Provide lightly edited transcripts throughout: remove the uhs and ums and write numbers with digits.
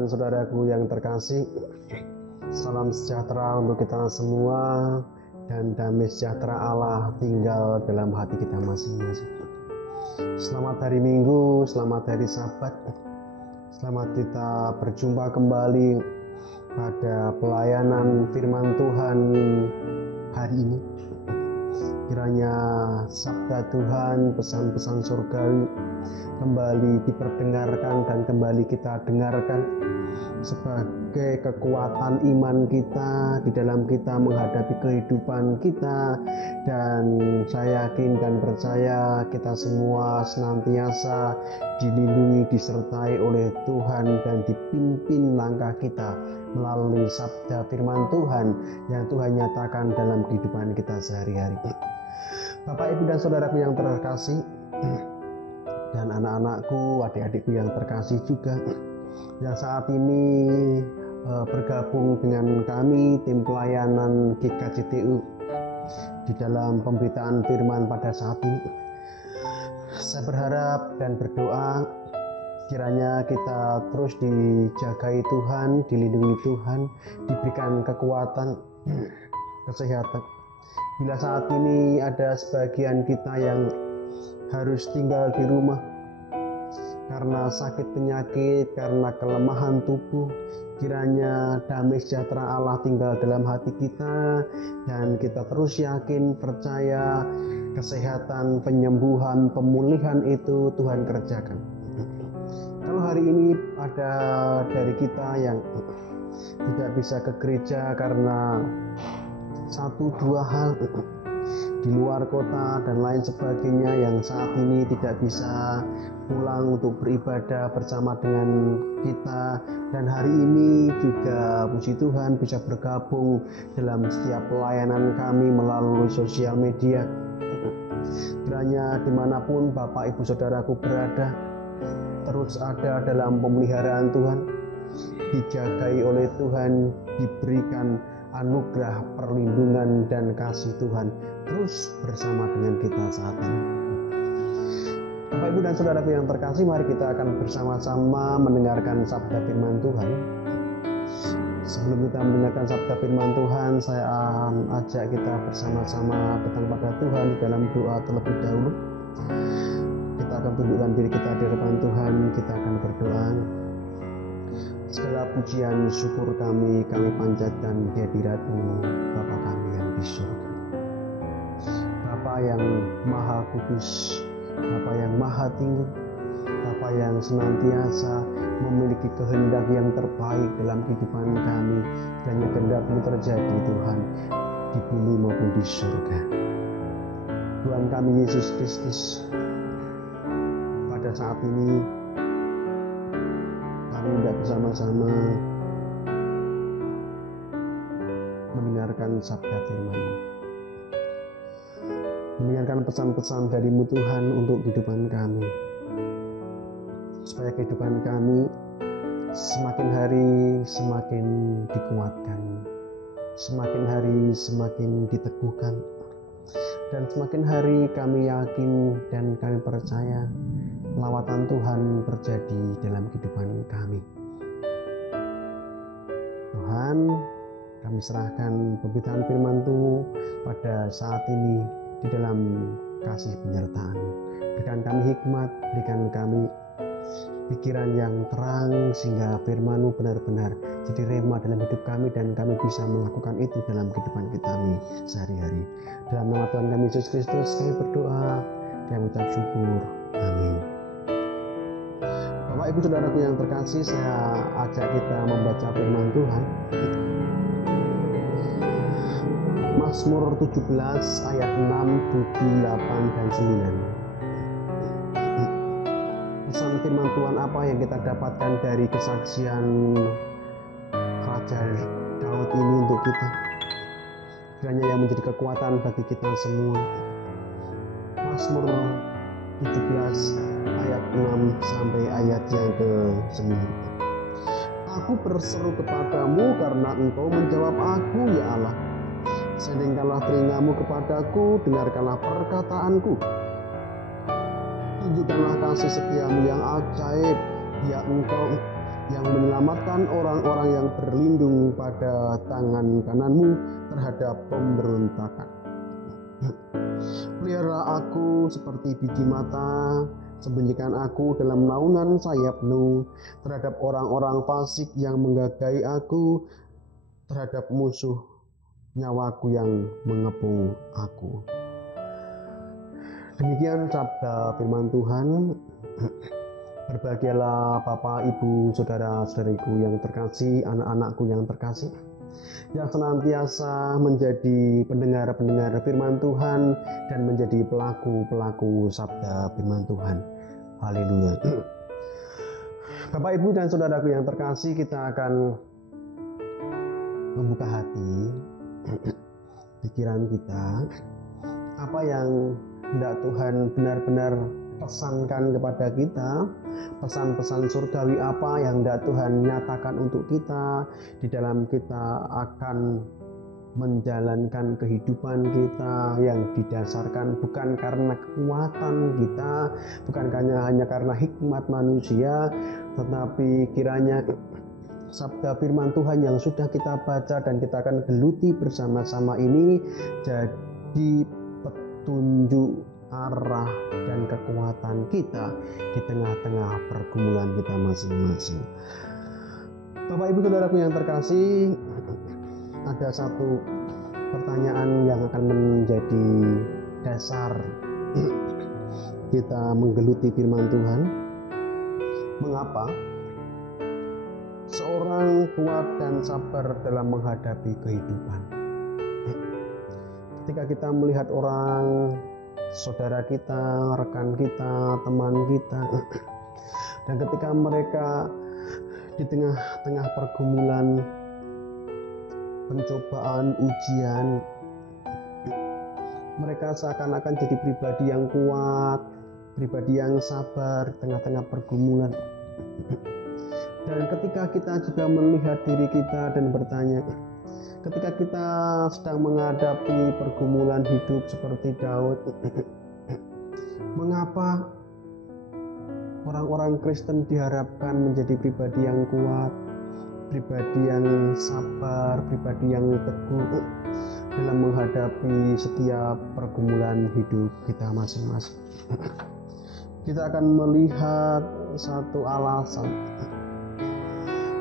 dan saudaraku yang terkasih, salam sejahtera untuk kita semua dan damai sejahtera Allah tinggal dalam hati kita masing-masing. Selamat hari Minggu, selamat hari Sabat, selamat kita berjumpa kembali pada pelayanan firman Tuhan hari ini. Kiranya sabda Tuhan, pesan-pesan surgawi kembali diperdengarkan dan kembali kita dengarkan sebagai kekuatan iman kita di dalam kita menghadapi kehidupan kita. Dan saya yakin dan percaya kita semua senantiasa dilindungi, disertai oleh Tuhan dan dipimpin langkah kita melalui sabda firman Tuhan yang Tuhan nyatakan dalam kehidupan kita sehari-hari. Bapak, Ibu, dan saudaraku yang terkasih, dan anak-anakku, adik-adikku yang terkasih juga, yang saat ini bergabung dengan kami tim pelayanan GKJTU di dalam pemberitaan firman pada saat ini. Saya berharap dan berdoa kiranya kita terus dijagai Tuhan, dilindungi Tuhan, diberikan kekuatan, kesehatan. Bila saat ini ada sebagian kita yang harus tinggal di rumah karena sakit penyakit, karena kelemahan tubuh, kiranya damai sejahtera Allah tinggal dalam hati kita dan kita terus yakin, percaya kesehatan, penyembuhan, pemulihan itu Tuhan kerjakan. Kalau hari ini ada dari kita yang tidak bisa ke gereja karena satu dua hal di luar kota dan lain sebagainya, yang saat ini tidak bisa pulang untuk beribadah bersama dengan kita, dan hari ini juga puji Tuhan bisa bergabung dalam setiap pelayanan kami melalui sosial media. Kiranya dimanapun Bapak Ibu Saudaraku berada, terus ada dalam pemeliharaan Tuhan, dijagai oleh Tuhan, diberikan anugerah perlindungan dan kasih Tuhan terus bersama dengan kita saat ini. Bapak, Ibu, dan saudaraku yang terkasih, mari kita akan bersama-sama mendengarkan sabda firman Tuhan. Sebelum kita mendengarkan sabda firman Tuhan, saya akan ajak kita bersama-sama datang pada Tuhan di dalam doa terlebih dahulu. Kita akan tundukkan diri kita di hadapan Tuhan, kita akan berdoa. Segala pujian syukur kami panjatkan di hadirat-Mu, Bapa kami yang di surga. Bapa yang maha kudus, Bapa yang maha tinggi, Bapa yang senantiasa memiliki kehendak yang terbaik dalam kehidupan kami, dan yang kehendak-Mu terjadi Tuhan di bumi maupun di surga. Tuhan kami Yesus Kristus, pada saat ini kami hendak bersama-sama mendengarkan sabda firman-Mu, mendengarkan pesan-pesan dari-Mu Tuhan untuk kehidupan kami, supaya kehidupan kami semakin hari semakin dikuatkan, semakin hari semakin diteguhkan, dan semakin hari kami yakin dan kami percaya lawatan Tuhan terjadi dalam kehidupan kami. Tuhan, kami serahkan pemberitaan firman-Mu pada saat ini di dalam kasih penyertaan. Berikan kami hikmat, berikan kami pikiran yang terang, sehingga firman-Mu benar-benar jadi rema dalam hidup kami, dan kami bisa melakukan itu dalam kehidupan kami sehari-hari. Dalam nama Tuhan kami Yesus Kristus kami berdoa dan mengucap syukur. Amin. Bapak, Ibu, saudaraku yang terkasih, saya ajak kita membaca firman Tuhan. Mazmur 17 ayat 6, 7, 8, dan 9. Pesan firman Tuhan apa yang kita dapatkan dari kesaksian Raja Daud ini untuk kita? Kiranya yang menjadi kekuatan bagi kita semua. Mazmur 17 ayat 6 sampai ayat yang ke-9. Aku berseru kepadamu karena Engkau menjawab aku, ya Allah. Sendingkanlah telingamu kepadaku, dengarkanlah perkataanku. Tunjukkanlah kasih setiamu yang ajaib, ya Engkau yang menyelamatkan orang-orang yang berlindung pada tangan kananmu terhadap pemberontakan. Pelihara aku seperti biji mata, sembunyikan aku dalam naungan sayapmu terhadap orang-orang fasik yang menggagai aku, terhadap musuh nyawaku yang mengepung aku. Demikian sabda firman Tuhan. Berbahagialah Bapak, Ibu, saudara-saudariku yang terkasih, anak-anakku yang terkasih, yang senantiasa menjadi pendengar-pendengar firman Tuhan dan menjadi pelaku-pelaku sabda firman Tuhan. Haleluya. Bapak, Ibu, dan saudaraku yang terkasih, kita akan membuka hati, pikiran kita, apa yang hendak Tuhan benar-benar pesankan kepada kita, pesan-pesan surgawi apa yang hendak Tuhan nyatakan untuk kita di dalam kita akan menjalankan kehidupan kita yang didasarkan bukan karena kekuatan kita, bukan hanya karena hikmat manusia, tetapi kiranya sabda firman Tuhan yang sudah kita baca dan kita akan geluti bersama-sama ini jadi petunjuk arah dan kekuatan kita di tengah-tengah pergumulan kita masing-masing. Bapak, Ibu, saudaraku yang terkasih, ada satu pertanyaan yang akan menjadi dasar kita menggeluti firman Tuhan. Mengapa seorang kuat dan sabar dalam menghadapi kehidupan? Ketika kita melihat orang, saudara kita, rekan kita, teman kita, dan ketika mereka di tengah-tengah pergumulan, pencobaan, ujian, mereka seakan-akan jadi pribadi yang kuat, pribadi yang sabar di tengah-tengah pergumulan. Dan ketika kita juga melihat diri kita dan bertanya, ketika kita sedang menghadapi pergumulan hidup seperti Daud, mengapa orang-orang Kristen diharapkan menjadi pribadi yang kuat, pribadi yang sabar, pribadi yang teguh dalam menghadapi setiap pergumulan hidup kita masing-masing? Kita akan melihat satu alasan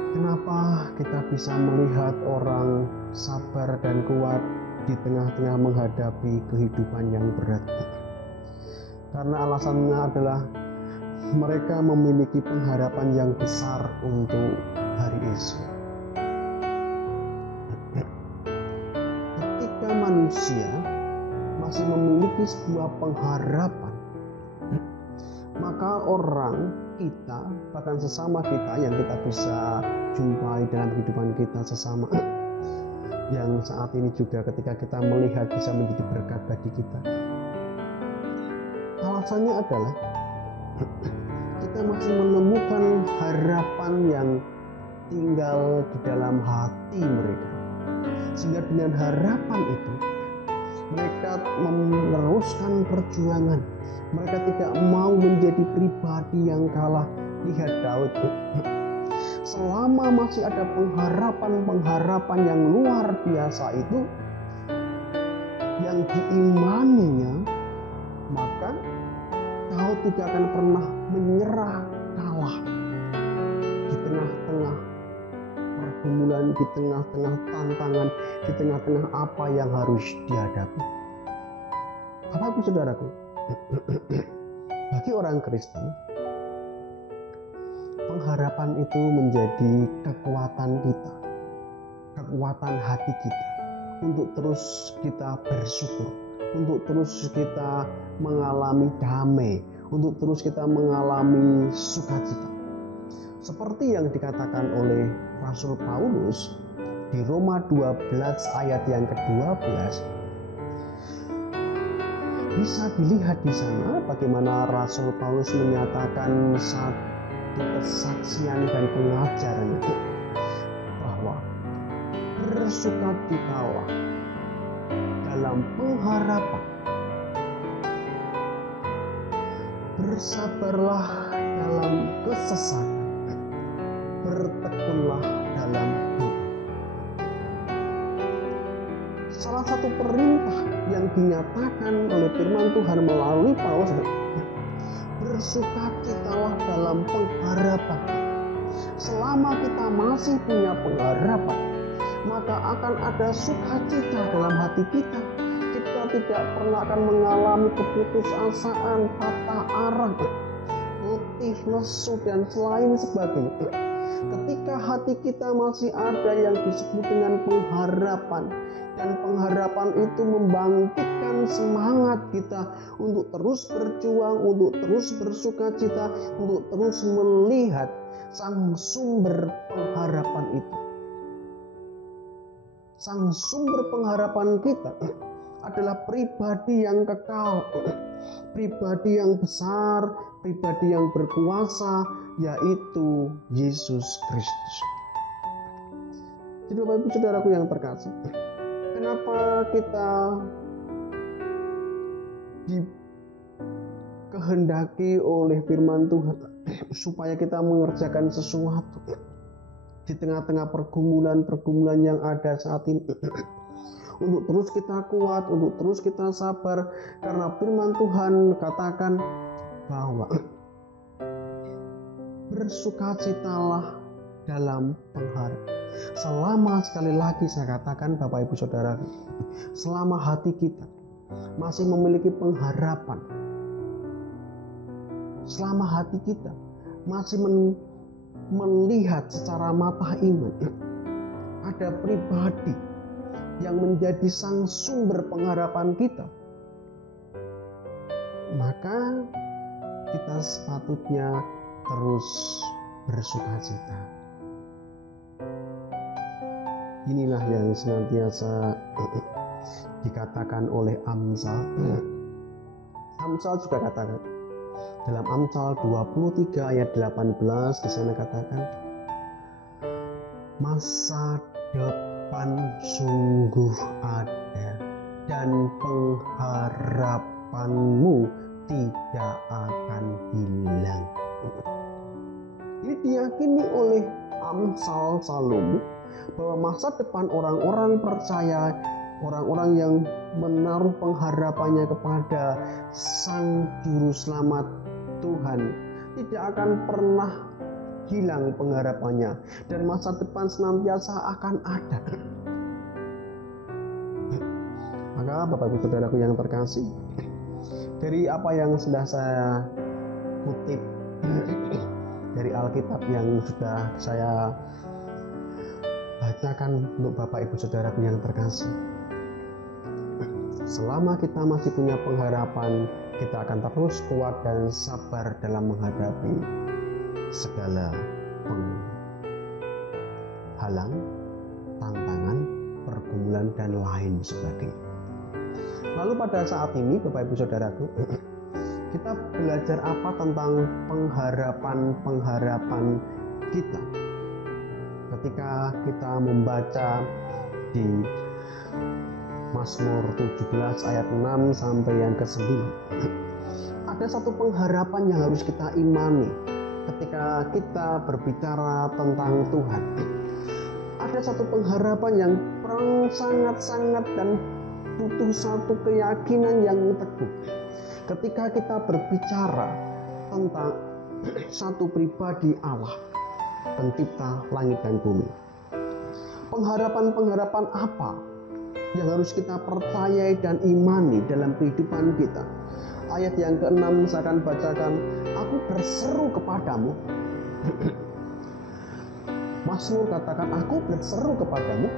kenapa kita bisa melihat orang sabar dan kuat di tengah-tengah menghadapi kehidupan yang berat. Karena alasannya adalah mereka memiliki pengharapan yang besar untuk hari esok. Ketika manusia masih memiliki sebuah pengharapan, maka orang kita, bahkan sesama kita yang kita bisa jumpai dalam kehidupan kita sesama, yang saat ini juga ketika kita melihat bisa menjadi berkat bagi kita. Alasannya adalah kita masih menemukan harapan yang tinggal di dalam hati mereka, sehingga dengan harapan itu mereka meneruskan perjuangan. Mereka tidak mau menjadi pribadi yang kalah. Lihat Daud, selama masih ada pengharapan yang luar biasa itu yang diimaninya, maka Daud tidak akan pernah menyerah kalah di tengah-tengah pergumulan, di tengah-tengah tantangan, di tengah-tengah apa yang harus dihadapi. Bapak, Ibu, saudaraku, bagi orang Kristen, pengharapan itu menjadi kekuatan kita, kekuatan hati kita untuk terus kita bersyukur, untuk terus kita mengalami damai, untuk terus kita mengalami sukacita. Seperti yang dikatakan oleh Rasul Paulus di Roma 12 ayat yang ke-12, bisa dilihat di sana bagaimana Rasul Paulus menyatakan satu kesaksian dan pengajaran itu, bahwa bersukacitalah dalam pengharapan, bersabarlah dalam kesesakan, bertekunlah dalam doa. Salah satu perintah yang dinyatakan oleh firman Tuhan melalui Paulus, bersukacitalah dalam pengharapan. Selama kita masih punya pengharapan, maka akan ada sukacita dalam hati kita. Kita tidak pernah akan mengalami keputusasaan, patah arah, letih, lesu, dan lain sebagainya. Ketika hati kita masih ada yang disebut dengan pengharapan, dan pengharapan itu membangkitkan semangat kita untuk terus berjuang, untuk terus bersukacita, untuk terus melihat sang sumber pengharapan itu. Sang sumber pengharapan kita adalah pribadi yang kekal, pribadi yang besar, pribadi yang berkuasa, yaitu Yesus Kristus. Jadi Bapak Ibu Saudaraku yang terkasih, kenapa kita dikehendaki oleh firman Tuhan supaya kita mengerjakan sesuatu di tengah-tengah pergumulan-pergumulan yang ada saat ini, untuk terus kita kuat, untuk terus kita sabar, karena firman Tuhan katakan bahwa bersukacitalah dalam pengharapan. Selama, sekali lagi saya katakan Bapak Ibu Saudara, selama hati kita masih memiliki pengharapan, selama hati kita masih melihat secara mata iman ada pribadi yang menjadi sang sumber pengharapan kita, maka kita sepatutnya terus bersukacita. Inilah yang senantiasa dikatakan oleh Amsal. Amsal juga katakan dalam Amsal 23 ayat 18, di sana katakan, masa depan sungguh ada dan pengharapanmu tidak akan hilang. Ini diyakini oleh Amsal Salomo bahwa masa depan orang-orang percaya, orang-orang yang menaruh pengharapannya kepada Sang Juru Selamat Tuhan, tidak akan pernah hilang pengharapannya, dan masa depan senantiasa akan ada. Maka Bapak Ibu Saudaraku yang terkasih, dari apa yang sudah saya kutip dari Alkitab yang sudah saya bacakan untuk Bapak Ibu Saudaraku yang terkasih, selama kita masih punya pengharapan, kita akan terus kuat dan sabar dalam menghadapi segala penghalang, tantangan, pergumulan, dan lain sebagainya. Lalu pada saat ini Bapak Ibu Saudaraku, kita belajar apa tentang pengharapan kita? Ketika kita membaca di Mazmur 17 ayat 6 sampai yang ke-9, ada satu pengharapan yang harus kita imani ketika kita berbicara tentang Tuhan. Ada satu pengharapan yang sangat-sangat dan butuh satu keyakinan yang teguh ketika kita berbicara tentang satu pribadi Allah, pencipta langit dan bumi. Pengharapan-pengharapan apa yang harus kita percayai dan imani dalam kehidupan kita? Ayat yang ke-6 saya akan bacakan, aku berseru kepadamu. Mazmur katakan, aku berseru kepadamu.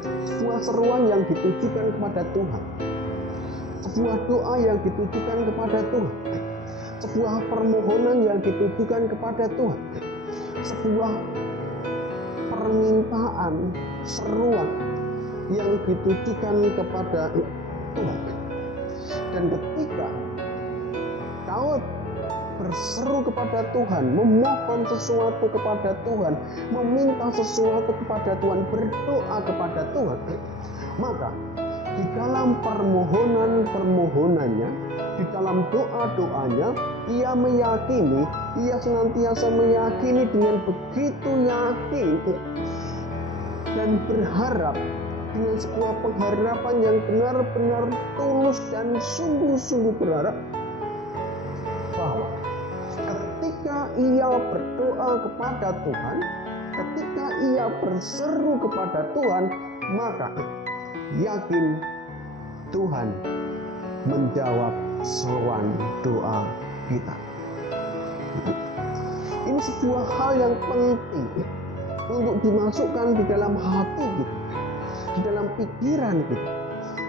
Sebuah seruan yang ditujukan kepada Tuhan, sebuah doa yang ditujukan kepada Tuhan, sebuah permohonan yang ditujukan kepada Tuhan, sebuah permintaan, seruan yang ditujukan kepada Tuhan. Dan ketika kau berseru kepada Tuhan, memohon sesuatu kepada Tuhan, meminta sesuatu kepada Tuhan, berdoa kepada Tuhan, maka di dalam permohonan-permohonannya, di dalam doa-doanya, ia meyakini Ia senantiasa meyakini dengan begitu yakin dan berharap dengan sebuah pengharapan yang benar-benar tulus dan sungguh-sungguh berharap bahwa ketika ia berdoa kepada Tuhan, ketika ia berseru kepada Tuhan, maka yakin Tuhan menjawab seruan doa kita. Ini sebuah hal yang penting untuk dimasukkan di dalam hati kita, di dalam pikiran kita,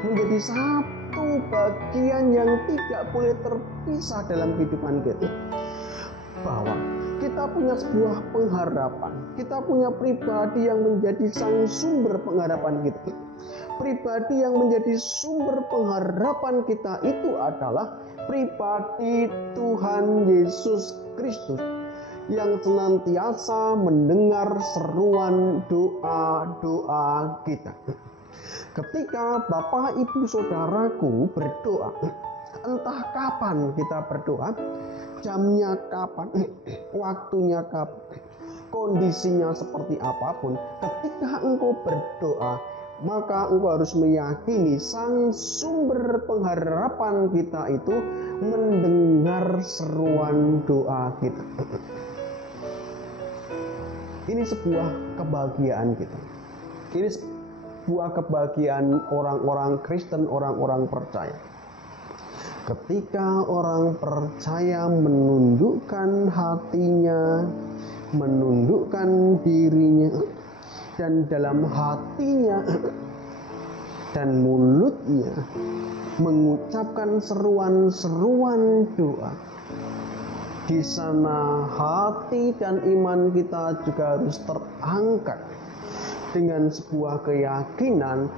menjadi satu bagian yang tidak boleh terpisah dalam kehidupan kita. Bahwa kita punya sebuah pengharapan, kita punya pribadi yang menjadi sang sumber pengharapan kita. Pribadi yang menjadi sumber pengharapan kita itu adalah pribadi Tuhan Yesus Kristus yang senantiasa mendengar seruan doa-doa kita. Ketika Bapak Ibu Saudaraku berdoa, entah kapan kita berdoa, jamnya kapan, waktunya kapan, kondisinya seperti apapun, ketika engkau berdoa, maka engkau harus meyakini sang sumber pengharapan kita itu mendengar seruan doa kita. Ini sebuah kebahagiaan kita. Ini sebuah kebahagiaan orang-orang Kristen, orang-orang percaya. Ketika orang percaya menundukkan hatinya, menundukkan dirinya, dan dalam hatinya dan mulutnya mengucapkan seruan-seruan doa, di sana hati dan iman kita juga harus terangkat dengan sebuah keyakinan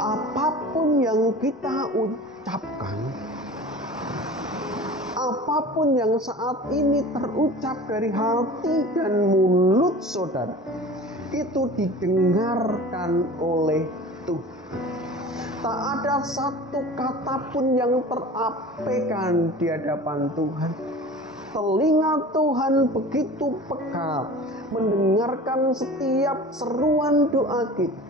apapun yang kita ucapkan, apapun yang saat ini terucap dari hati dan mulut saudara, itu didengarkan oleh Tuhan. Tak ada satu kata pun yang terabaikan di hadapan Tuhan. Telinga Tuhan begitu peka mendengarkan setiap seruan doa kita.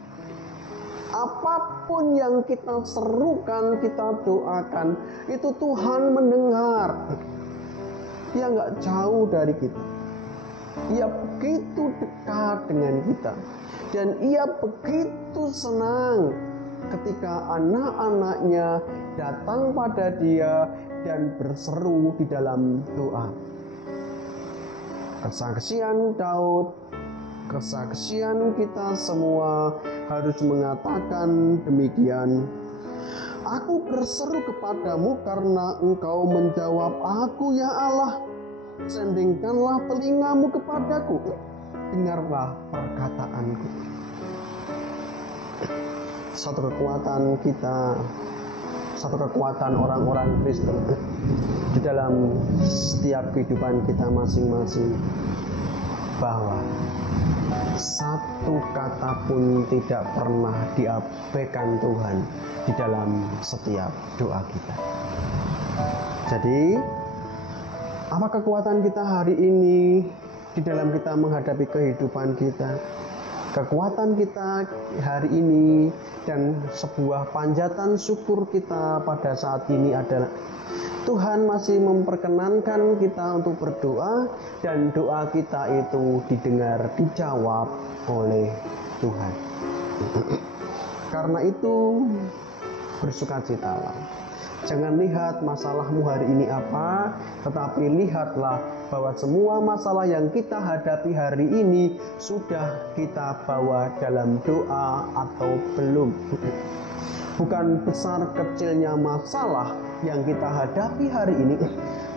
Apapun yang kita serukan, kita doakan, itu Tuhan mendengar. Ia nggak jauh dari kita. Ia begitu dekat dengan kita, dan ia begitu senang ketika anak-anaknya datang pada dia dan berseru di dalam doa. Kesaksian Daud, kesaksian kita semua harus mengatakan demikian. Aku berseru kepadamu karena engkau menjawab aku, ya Allah. Sendingkanlah telingamu kepadaku, dengarlah perkataanku. Satu kekuatan kita, satu kekuatan orang-orang Kristen di dalam setiap kehidupan kita masing-masing, bahwa satu kata pun tidak pernah diabaikan Tuhan di dalam setiap doa kita. Jadi, apa kekuatan kita hari ini di dalam kita menghadapi kehidupan kita? Kekuatan kita hari ini dan sebuah panjatan syukur kita pada saat ini adalah Tuhan masih memperkenankan kita untuk berdoa, dan doa kita itu didengar, dijawab oleh Tuhan. Karena itu bersukacitalah. Jangan lihat masalahmu hari ini apa, tetapi lihatlah bahwa semua masalah yang kita hadapi hari ini sudah kita bawa dalam doa atau belum. Bukan besar kecilnya masalah yang kita hadapi hari ini,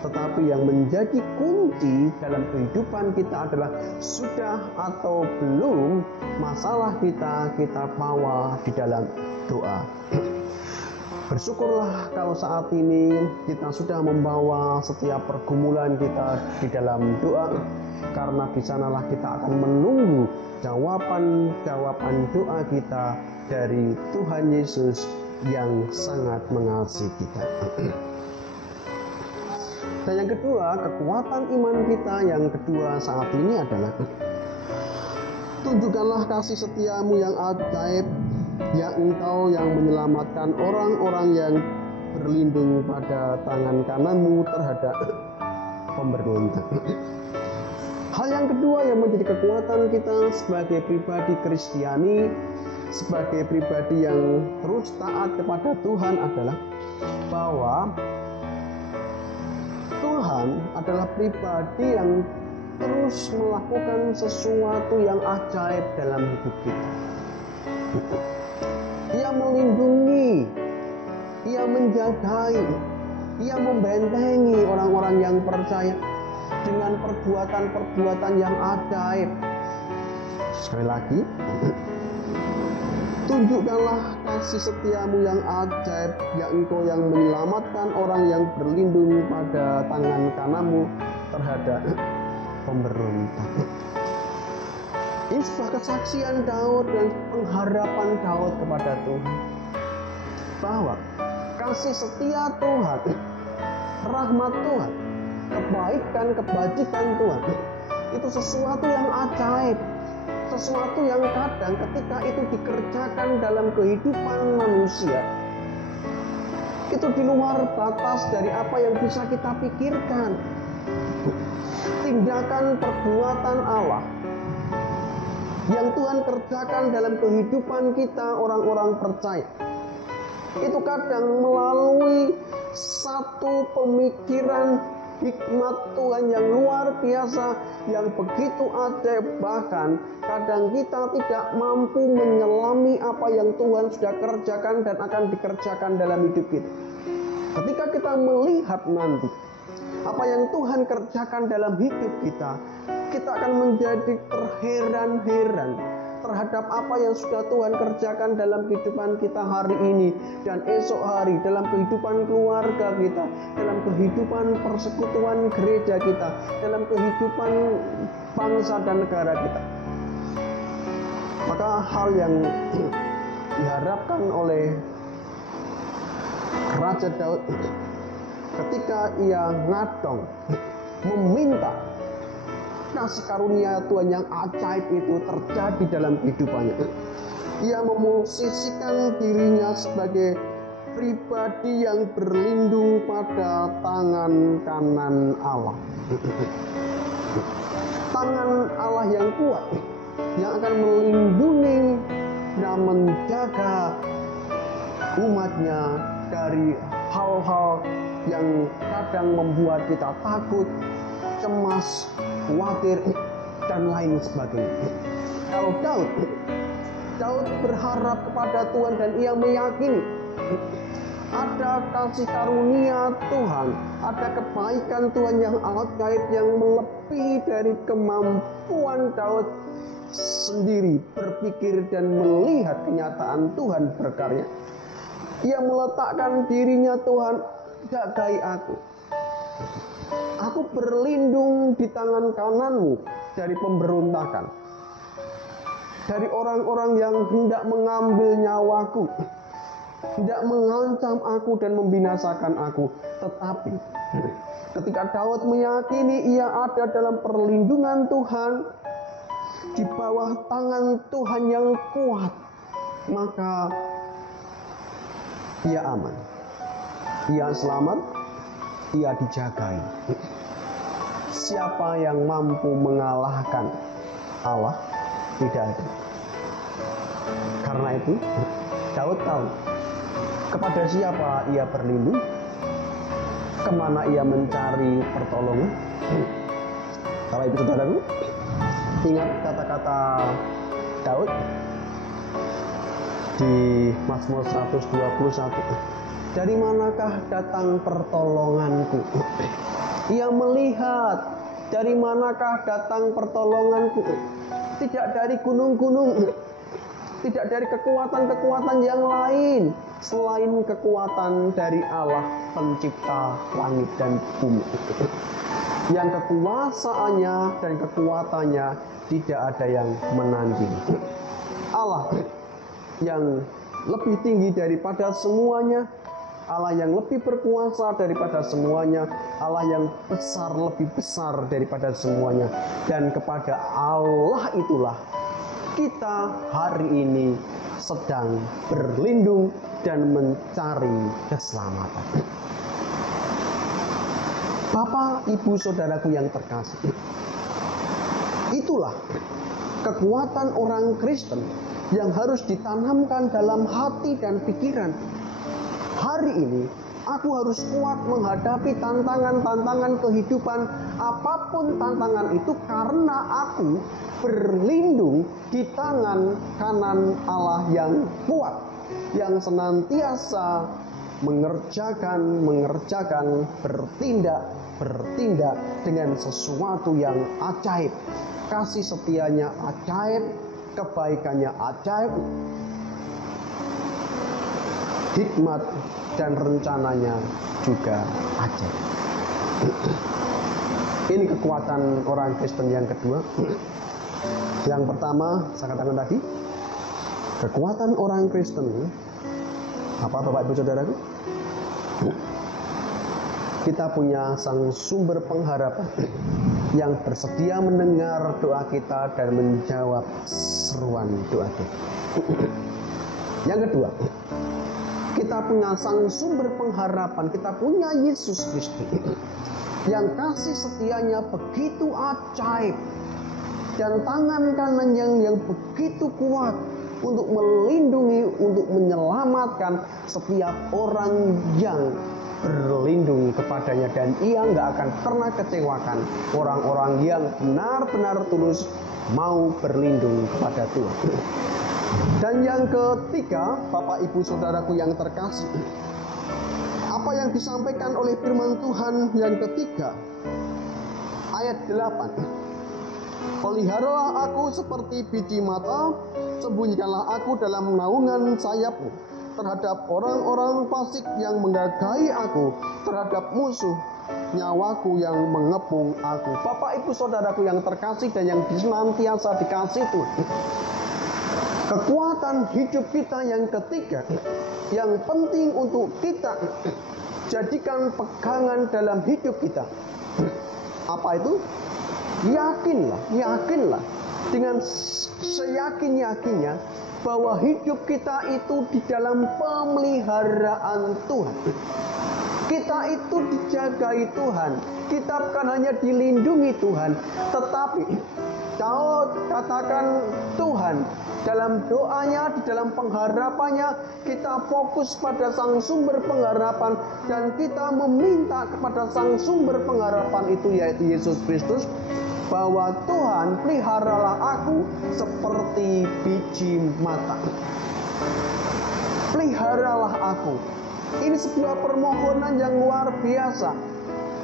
tetapi yang menjadi kunci dalam kehidupan kita adalah sudah atau belum masalah kita bawa di dalam doa. Bersyukurlah kalau saat ini kita sudah membawa setiap pergumulan kita di dalam doa, karena di sanalah kita akan menunggu jawaban-jawaban doa kita dari Tuhan Yesus yang sangat mengasihi kita. Dan yang kedua, kekuatan iman kita yang kedua saat ini adalah tunjukkanlah kasih setiamu yang ajaib, ya Engkau yang menyelamatkan orang-orang yang berlindung pada tangan kananmu terhadap pemberontak. Hal yang kedua yang menjadi kekuatan kita sebagai pribadi Kristiani, sebagai pribadi yang terus taat kepada Tuhan adalah bahwa Tuhan adalah pribadi yang terus melakukan sesuatu yang ajaib dalam hidup kita. Ia melindungi, ia menjagai, ia membentengi orang-orang yang percaya dengan perbuatan-perbuatan yang ajaib. Sekali lagi, tunjukkanlah kasih setiamu yang ajaib, ya Engkau yang menyelamatkan orang yang berlindung pada tangan kananmu terhadap pemberontak. Ini sebuah kesaksian Daud dan pengharapan Daud kepada Tuhan, bahwa kasih setia Tuhan, rahmat Tuhan, kebaikan, kebajikan Tuhan itu sesuatu yang ajaib, sesuatu yang kadang ketika itu dikerjakan dalam kehidupan manusia itu di luar batas dari apa yang bisa kita pikirkan. Tindakan perbuatan Allah yang Tuhan kerjakan dalam kehidupan kita orang-orang percaya itu kadang melalui satu pemikiran hikmat Tuhan yang luar biasa, yang begitu ajaib, bahkan kadang kita tidak mampu menyelami apa yang Tuhan sudah kerjakan dan akan dikerjakan dalam hidup kita. Ketika kita melihat nanti apa yang Tuhan kerjakan dalam hidup kita, kita akan menjadi terheran-heran terhadap apa yang sudah Tuhan kerjakan dalam kehidupan kita hari ini dan esok hari, dalam kehidupan keluarga kita, dalam kehidupan persekutuan gereja kita, dalam kehidupan bangsa dan negara kita. Maka hal yang diharapkan oleh Raja Daud ketika ia ngadong meminta kasih karunia Tuhan yang ajaib itu terjadi dalam kehidupannya, ia memosisikan dirinya sebagai pribadi yang berlindung pada tangan kanan Allah. Tangan Allah yang kuat yang akan melindungi dan menjaga umatnya dari hal-hal yang kadang membuat kita takut, cemas, khawatir, dan lain sebagainya. Kalau Daud berharap kepada Tuhan dan ia meyakini ada kasih karunia Tuhan, ada kebaikan Tuhan yang ajaib yang melebihi dari kemampuan Daud sendiri berpikir dan melihat kenyataan Tuhan berkarya. Ia meletakkan dirinya, Tuhan, jagai aku. Aku berlindung di tangan kananmu dari pemberontakan, dari orang-orang yang hendak mengambil nyawaku, hendak mengancam aku dan membinasakan aku. Tetapi ketika Daud meyakini ia ada dalam perlindungan Tuhan, di bawah tangan Tuhan yang kuat, maka ia aman, ia selamat, ia dijagai. Siapa yang mampu mengalahkan Allah? Tidak ada. Karena itu Daud tahu kepada siapa ia berlindung, kemana ia mencari pertolongan. Kalau itu saudaraku, ingat kata-kata Daud di Mazmur 121. Dari manakah datang pertolonganku? Ia melihat dari manakah datang pertolonganku. Tidak dari gunung-gunung, tidak dari kekuatan-kekuatan yang lain selain kekuatan dari Allah pencipta langit dan bumi, yang kekuasaannya dan kekuatannya tidak ada yang menandingi. Allah yang lebih tinggi daripada semuanya, Allah yang lebih berkuasa daripada semuanya, Allah yang besar, lebih besar daripada semuanya. Dan kepada Allah itulah kita hari ini sedang berlindung dan mencari keselamatan. Bapak, Ibu, Saudaraku yang terkasih, itulah kekuatan orang Kristen yang harus ditanamkan dalam hati dan pikiran. Hari ini aku harus kuat menghadapi tantangan-tantangan kehidupan, apapun tantangan itu, karena aku berlindung di tangan kanan Allah yang kuat, yang senantiasa mengerjakan, bertindak dengan sesuatu yang ajaib. Kasih setianya ajaib, kebaikannya ajaib, hikmat dan rencananya juga ajaib. Ini kekuatan orang Kristen yang kedua. Yang pertama, saya katakan tadi, kekuatan orang Kristen. Apa Bapak Ibu Saudaraku? Kita punya sang sumber pengharapan yang bersedia mendengar doa kita dan menjawab seruan doa kita. Yang kedua, kita punya sang sumber pengharapan, kita punya Yesus Kristus yang kasih setianya begitu ajaib dan tangan kanan yang begitu kuat untuk melindungi, untuk menyelamatkan setiap orang yang berlindung kepadanya, dan ia nggak akan pernah kecewakan orang-orang yang benar-benar tulus mau berlindung kepada Tuhan. Dan yang ketiga, Bapak Ibu Saudaraku yang terkasih, apa yang disampaikan oleh firman Tuhan yang ketiga, ayat 8. Peliharalah aku seperti biji mata, sembunyikanlah aku dalam naungan sayapmu terhadap orang-orang fasik yang menggagahi aku, terhadap musuh nyawaku yang mengepung aku. Bapak Ibu Saudaraku yang terkasih dan yang senantiasa dikasih Tuhan, kekuatan hidup kita yang ketiga yang penting untuk kita jadikan pegangan dalam hidup kita. Apa itu? Yakinlah dengan seyakin-yakinnya bahwa hidup kita itu di dalam pemeliharaan Tuhan. Kita itu dijagai Tuhan. Kita bukan hanya dilindungi Tuhan, tetapi kau katakan Tuhan dalam doanya, di dalam pengharapannya, kita fokus pada sang sumber pengharapan, dan kita meminta kepada sang sumber pengharapan itu, yaitu Yesus Kristus, bahwa Tuhan, peliharalah aku seperti biji mata. Peliharalah aku. Ini sebuah permohonan yang luar biasa.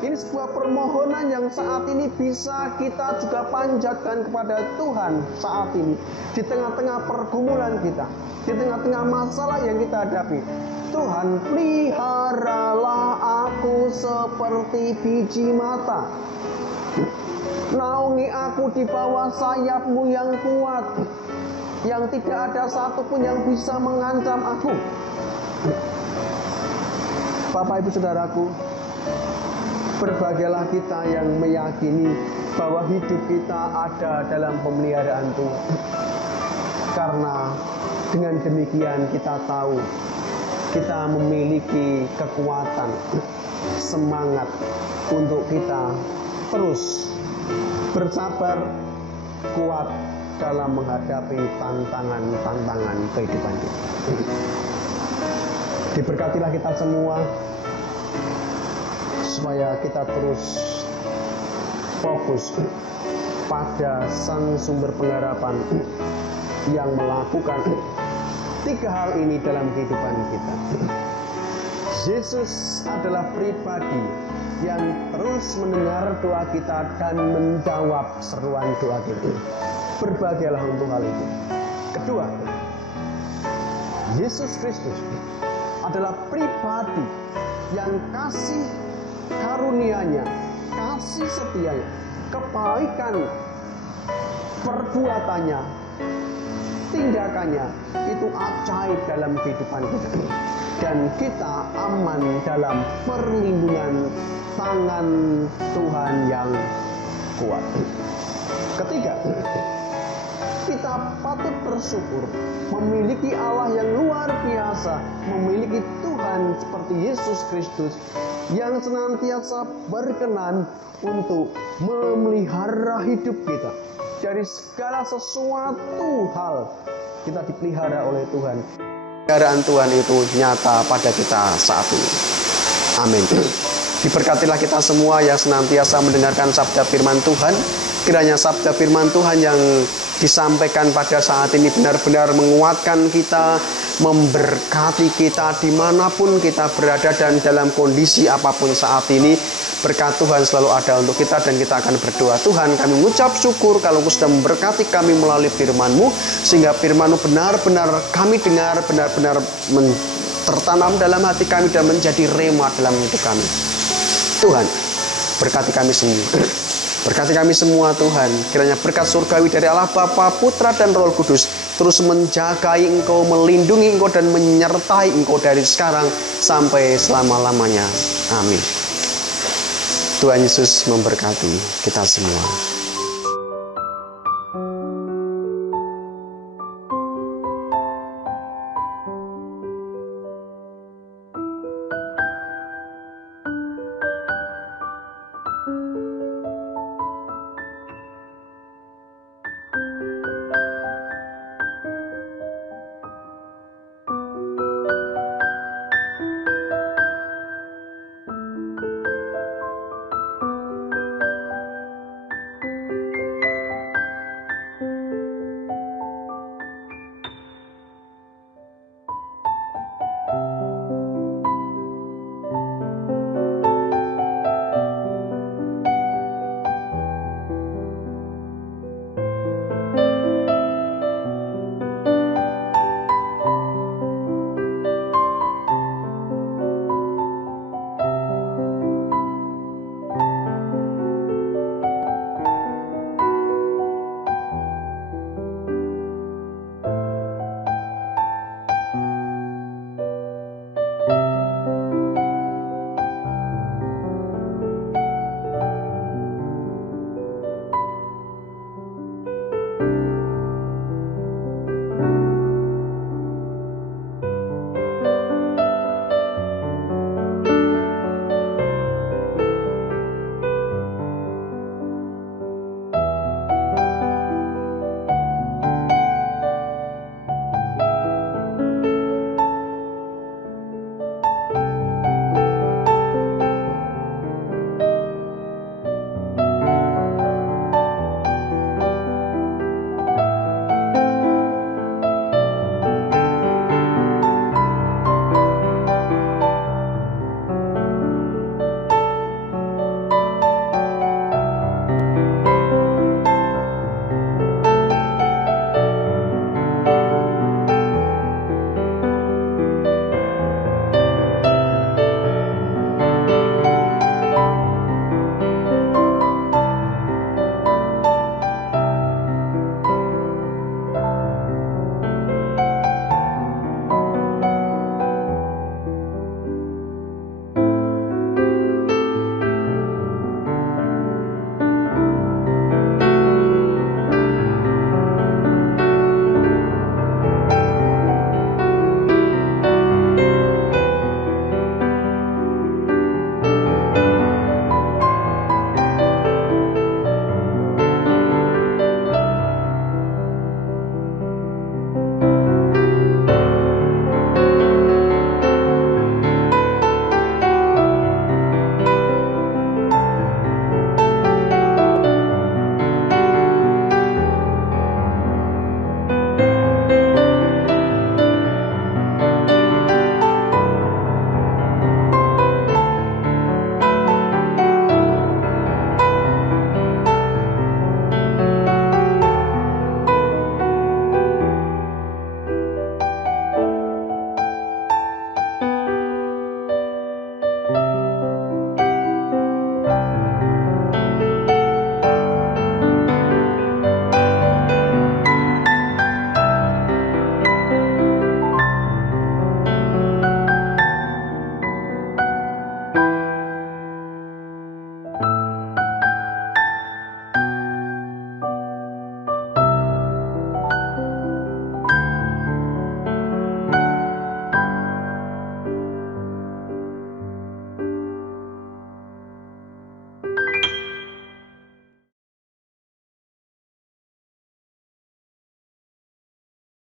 Ini sebuah permohonan yang saat ini bisa kita juga panjatkan kepada Tuhan saat ini. Di tengah-tengah pergumulan kita, di tengah-tengah masalah yang kita hadapi. Tuhan, peliharalah aku seperti biji mata. Naungi aku di bawah sayapmu yang kuat, yang tidak ada satupun yang bisa mengancam aku. Bapak Ibu Saudaraku, berbahagialah kita yang meyakini bahwa hidup kita ada dalam pemeliharaan Tuhan. Karena dengan demikian kita tahu kita memiliki kekuatan, semangat untuk kita terus bersabar, kuat dalam menghadapi tantangan-tantangan kehidupan kita. Diberkatilah kita semua supaya kita terus fokus pada sang sumber pengharapan yang melakukan tiga hal ini dalam kehidupan kita. Yesus adalah pribadi yang terus mendengar doa kita dan menjawab seruan doa kita. Berbahagialah untuk hal itu. Kedua, Yesus Kristus adalah pribadi yang kasih karunia-Nya, kasih setianya, kebaikan, perbuatannya, tindakannya itu ajaib dalam kehidupan kita. dan kita aman dalam perlindungan tangan Tuhan yang kuat. Ketiga, kita patut bersyukur memiliki Allah yang luar biasa, memiliki Tuhan seperti Yesus Kristus yang senantiasa berkenan untuk memelihara hidup kita. Dari segala sesuatu hal kita dipelihara oleh Tuhan. Peliharaan Tuhan itu nyata pada kita saat ini. Amin. Diberkatilah kita semua yang senantiasa mendengarkan sabda firman Tuhan. Kiranya sabda firman Tuhan yang disampaikan pada saat ini benar-benar menguatkan kita, memberkati kita dimanapun kita berada dan dalam kondisi apapun saat ini. Berkat Tuhan selalu ada untuk kita dan kita akan berdoa. Tuhan, kami mengucap syukur kalau Engkau sudah memberkati kami melalui firman-Mu, sehingga firman-Mu benar-benar kami dengar, benar-benar tertanam dalam hati kami dan menjadi rema dalam hidup kami. Tuhan, berkati kami semua. Berkati kami semua Tuhan. Kiranya berkat surgawi dari Allah Bapa, Putra dan Roh Kudus terus menjagai Engkau, melindungi Engkau dan menyertai Engkau dari sekarang sampai selama-lamanya. Amin. Tuhan Yesus memberkati kita semua.